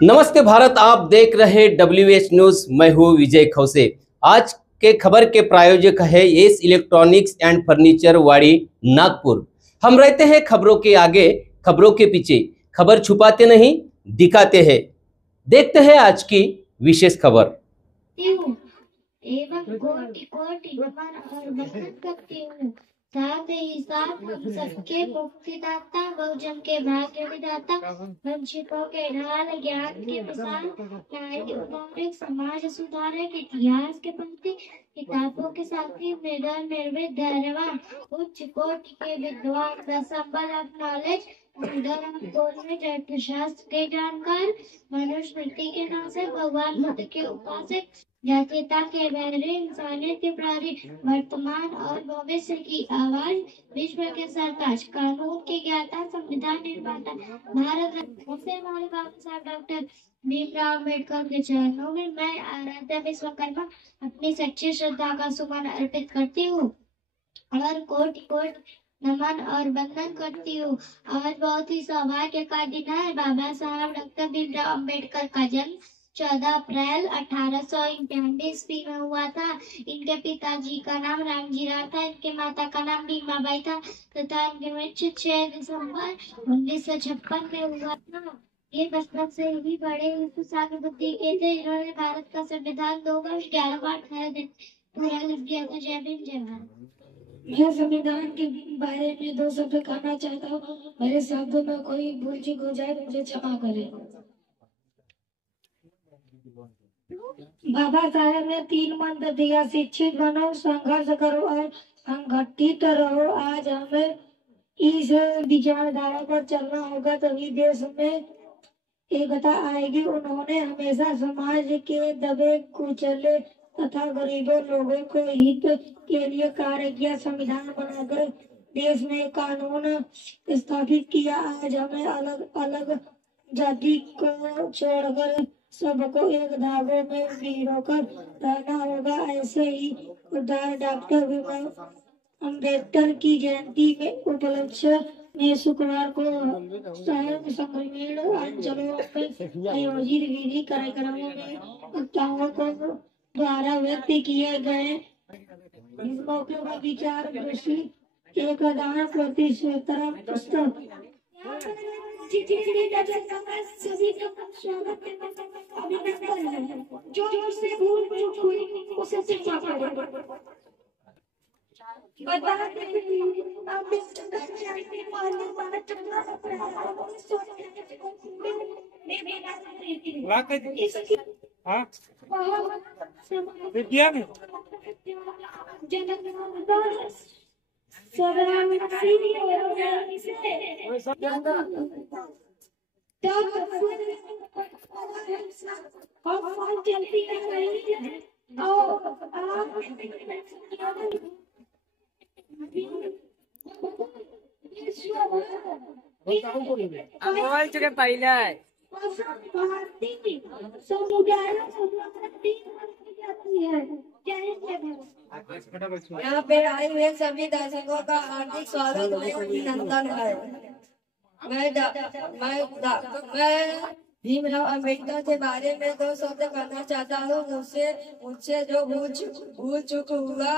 नमस्ते भारत, आप देख रहे WH न्यूज। मैं हूं विजय खौसे। आज के खबर के प्रायोजक है एस इलेक्ट्रॉनिक्स एंड फर्नीचर वाड़ी नागपुर। हम रहते हैं खबरों के आगे, खबरों के पीछे। खबर छुपाते नहीं, दिखाते हैं। देखते हैं आज की विशेष खबर। एवं कोटि कोटि नमन और वंदन करती हूँ। साथ ही साथ हम सबके मुक्तिदाता, बहुजन के भाग्य विधाता, वंचितों के ढाल, ज्ञान के मिसाल, न्याय उदारक, समाज सुधारक, इतिहास के पंक्ति, किताबों के साथी, मृदल निर्भीक धैर्यवान, उच्च कोटि के विद्वान, द संबल ऑफ नॉलेज, धर्म नॉलेज, अर्थशास्त्र के जानकार, मनुष्य नीति के नासक, भगवान बुद्ध के उपासक, जातीयता के बैरी, इंसानियत के प्रहरी, वर्तमान और भविष्य की आवाज, विश्व के सरताज, कानून के ज्ञाता, संविधान निर्माता, भारत रत्न से हमारे बाबा साहब डॉक्टर भीमराव अम्बेडकर के चरणों में मैं आराध्या विश्वकर्मा अपनी सच्ची श्रद्धा का सुमन अर्पित करती हूँ और कोटि कोटि नमन और वंदन करती हूँ। आज बहुत ही सौभाग्य का दिन है। बाबा साहब डॉक्टर भीमराव अम्बेडकर का जन्म 14 अप्रैल 1891 ईस्वी में हुआ था। इनके पिताजी का नाम रामजी राव था, इनके माता का नाम भीमाबाई था तथा इनकी मृत्यु 6 दिसंबर 1956 में हुआ था। ये बचपन से ही बड़े सुशासन बुद्धि के थे। इन्होंने भारत का संविधान 2 वर्ष 11 बार 18 दिन पूरा लिख दिया था। जय भीम जय भारत। मैं संविधान के बारे में 2 शब्द कहना चाहता हूँ। मेरे शब्दों में कोई भूल चूक हो जाए तो मुझे क्षमा करें। बाबा साहेब ने 3 मंत्र दिया, शिक्षित बनो, संघर्ष करो और संगठित रहो। आज हमें इस विचारधारा पर चलना होगा, तभी देश में एकता आएगी। उन्होंने हमेशा समाज के दबे कुचले तथा गरीबों लोगों को हित के लिए कार्य किया। संविधान बनाकर देश में कानून स्थापित किया। आज हमें अलग अलग जाति को छोड़कर सबको एक धागे में पिरोकर रहना होगा। ऐसे ही उदार डॉक्टर भीमराव अम्बेडकर की जयंती में उपलक्ष्य में शुक्रवार को शहर संग्रामीण अंचलों में आयोजित विधि कार्यक्रमों में वक्ताओं को द्वारा व्यक्त किए गए इस मौके पर विचार दृष्टि एक आदान प्रतिशतरा पुस्तक सभी का स्वागत अभिनंदन है। जो उससे भूल चूक हुई उसे क्षमा करें। पहिला आहे यहाँ पे आए हुए सभी दर्शकों का हार्दिक स्वागत में अभिनंदन है। मैं भीमराव अम्बेडकर के बारे में 2 शब्द कहना चाहता हूँ। मुझसे जो भूल चूक हुआ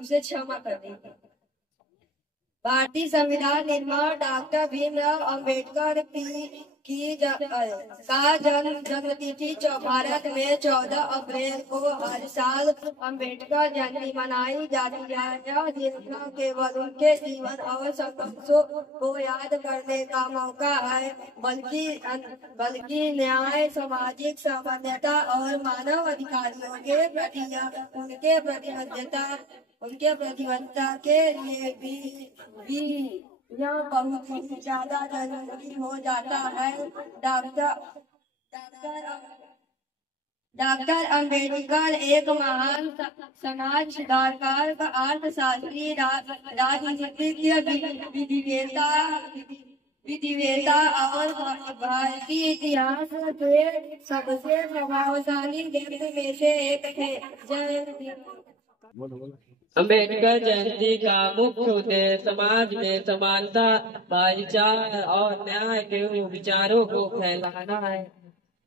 उसे क्षमा करें। भारतीय संविधान निर्माण डॉक्टर भीमराव अम्बेडकर का जन्मतिथि भारत में 14 अप्रैल को हर साल अम्बेडकर जयंती मनाई जाती है, जिसका केवल उनके जीवन और संघर्षों को याद करने का मौका है, बल्कि न्याय, सामाजिक समानता और मानव अधिकारियों के प्रति उनके प्रतिबद्धता के लिए भी यह बहुत ही ज्यादा जरूरी हो जाता है। डॉक्टर अम्बेडकर एक महान समाज सुधारकार, अर्थशास्त्री, राजनीतिज्ञ, विधिवेता और भारतीय इतिहास के सबसे प्रभावशाली व्यक्ति में से एक थे। अम्बेडकर जयंती का मुख्य उद्देश्य समाज में समानता, भाईचारा और न्याय के विचारों को फैलाना है।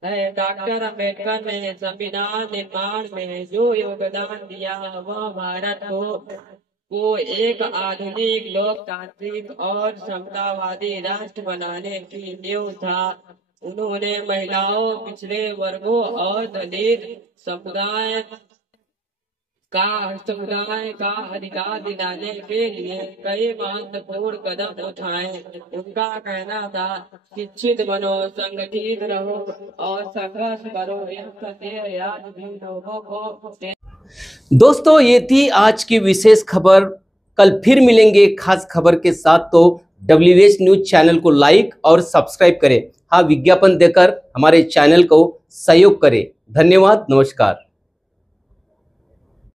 है। डॉक्टर अम्बेडकर ने संविधान निर्माण में जो योगदान दिया वह भारत को एक आधुनिक लोकतांत्रिक और समतावादी राष्ट्र बनाने की नींव था। उन्होंने महिलाओं, पिछड़े वर्गों और दलित समुदाय का अधिकार दिलाने के लिए कई महत्वपूर्ण कदम उठाए। उनका कहना था, शिक्षित बनो, संगठित रहो और संघर्ष करो। यह सत्य आज भी लोगों को। दोस्तों, ये थी आज की विशेष खबर। कल फिर मिलेंगे खास खबर के साथ, तो WH न्यूज चैनल को लाइक और सब्सक्राइब करें। हाँ, विज्ञापन देकर हमारे चैनल को सहयोग करें। धन्यवाद, नमस्कार।